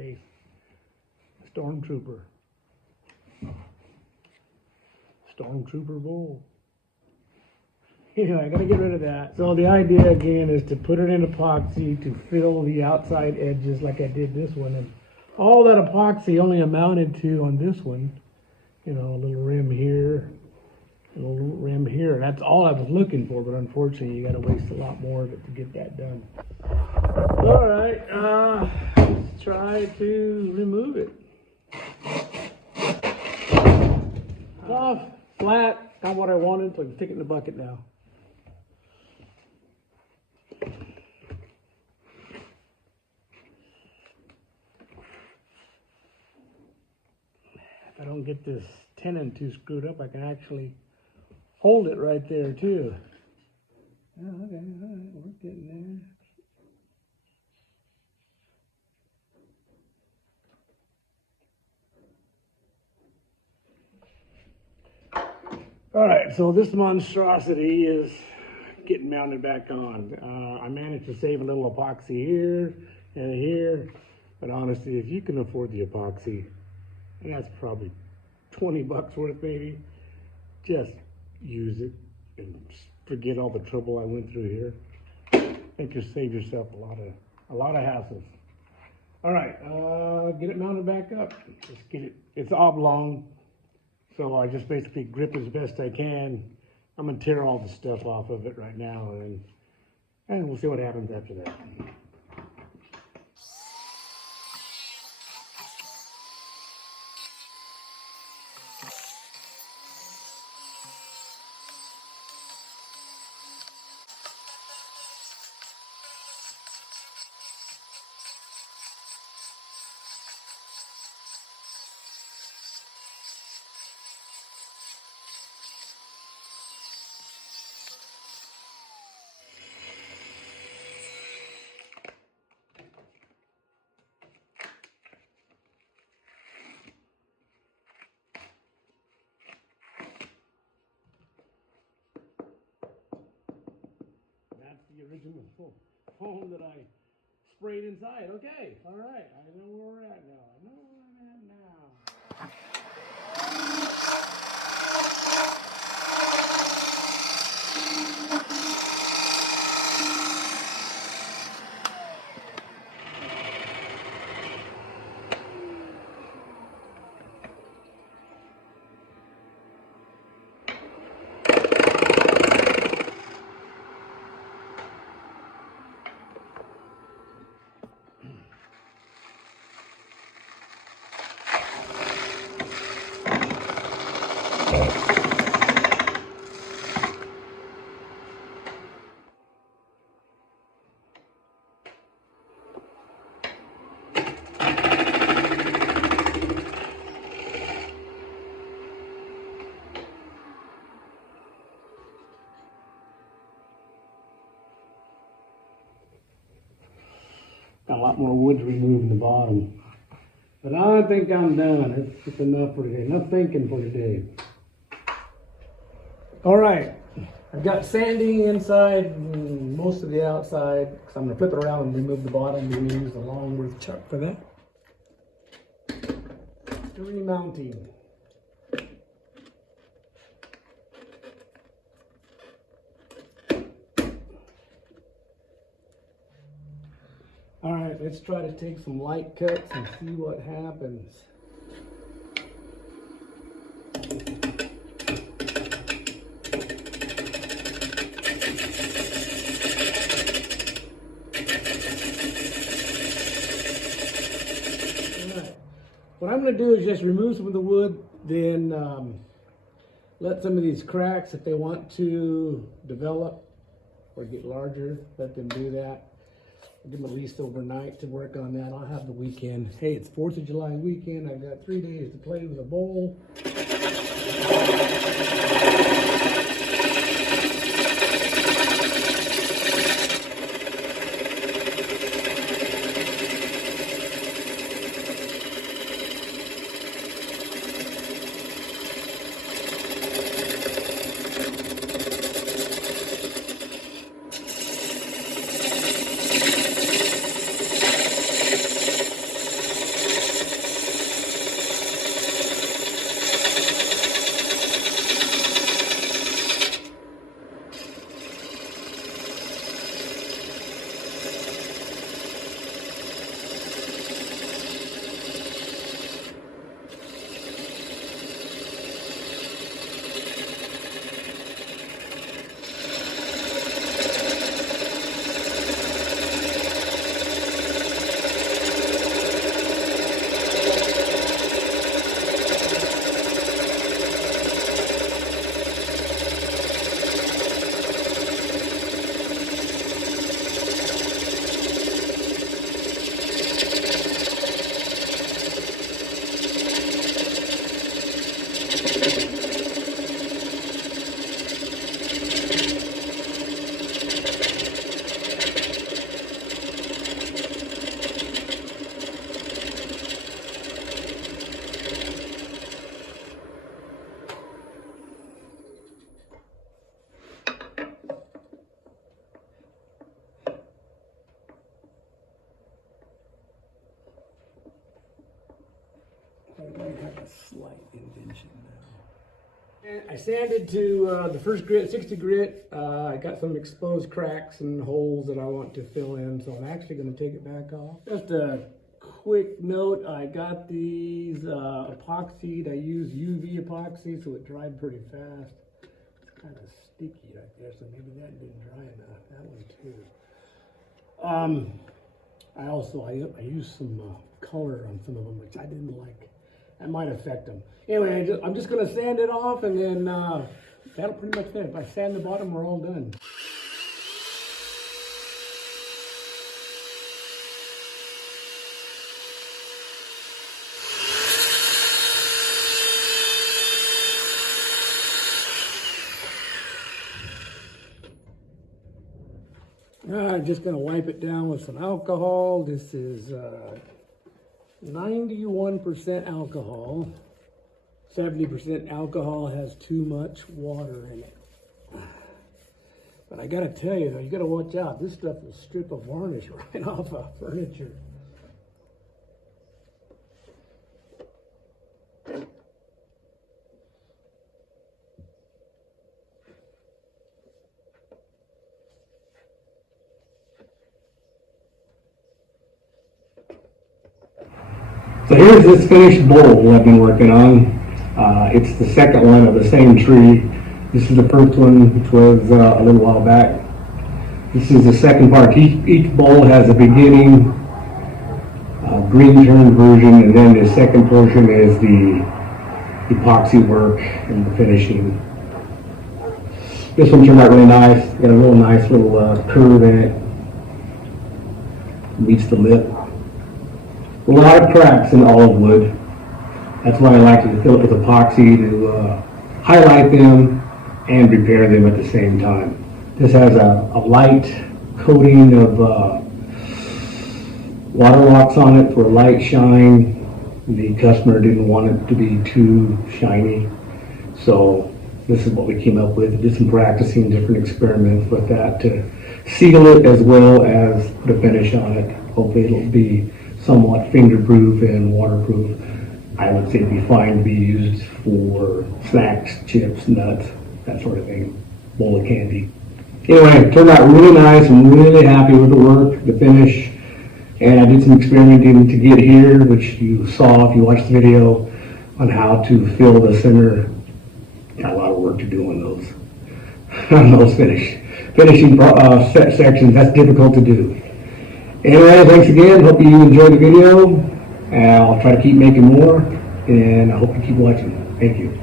face. Stormtrooper. Stormtrooper bowl. Anyway, I gotta get rid of that. So the idea again is to put it in epoxy to fill the outside edges like I did this one. And all that epoxy only amounted to on this one, you know, a little rim here, a little rim here. That's all I was looking for, but unfortunately you gotta waste a lot more of it to get that done. All right, let's try to remove it. Off, flat, got what I wanted, so I can stick it in the bucket now. If I don't get this tenon too screwed up, I can actually hold it right there too. Oh, okay, all right, we're getting there. All right, so this monstrosity is getting mounted back on. I managed to save a little epoxy here and here, but honestly, if you can afford the epoxy, and that's probably 20 bucks worth maybe, just use it and forget all the trouble I went through here. I think you'll save yourself a lot of hassles. All right, get it mounted back up. Just get it, it's oblong. So I just basically grip as best I can. I'm gonna tear all the stuff off of it right now, and we'll see what happens after that. That's the original foam that I sprayed inside. Okay, all right, I know where we're at now. I know where I'm at now. Got a lot more wood to remove in the bottom. But I think I'm done. It's enough for today. Enough thinking for today. All right. I've got sanding inside and most of the outside. So I'm going to flip it around and remove the bottom. We're going to use the Longworth chuck for that. Remounting. All right, let's try to take some light cuts and see what happens. All right, what I'm going to do is just remove some of the wood, then let some of these cracks, if they want to develop or get larger, let them do that. I'll give them at least overnight to work on that. I'll have the weekend. Hey, it's 4th of July weekend. I've got 3 days to play with a bowl. It might have a slight indentation now. And I sanded to the first grit, 60 grit. I got some exposed cracks and holes that I want to fill in, so I'm actually going to take it back off. Just a quick note, I got these epoxied. I use UV epoxy, so it dried pretty fast. It's kind of sticky right there, so maybe that didn't dry enough. That one too. I used some color on some of them, which I didn't like. That might affect them. Anyway, I'm just going to sand it off, and then that'll pretty much fit. If I sand the bottom, we're all done. I'm just going to wipe it down with some alcohol. This is 91% alcohol. 70% alcohol has too much water in it. But I got to tell you, though, you got to watch out. This stuff will strip a varnish right off of furniture. So here's this finished bowl I've been working on. It's the second one of the same tree. This is the first one, which was a little while back. This is the second part. Each bowl has a beginning, green turned version, and then the second portion is the epoxy work and the finishing. This one turned out really nice. Got a real nice little curve in it. Meets the lip. A lot of cracks in olive wood. That's why I like to fill it with epoxy to highlight them and repair them at the same time. This has a light coating of water locks on it for light shine. The customer didn't want it to be too shiny, so this is what we came up with. Did some practicing, different experiments with that to seal it as well as put a finish on it. Hopefully it'll be somewhat fingerproof and waterproof. I would say it'd be fine to be used for snacks, chips, nuts, that sort of thing, bowl of candy. Anyway, it turned out really nice. I'm really happy with the work, the finish, and I did some experimenting to get here, which you saw if you watched the video on how to fill the center. Got a lot of work to do on those, on those finishing sections. That's difficult to do. Anyway, thanks again. Hope you enjoyed the video. I'll try to keep making more, and I hope you keep watching. Thank you.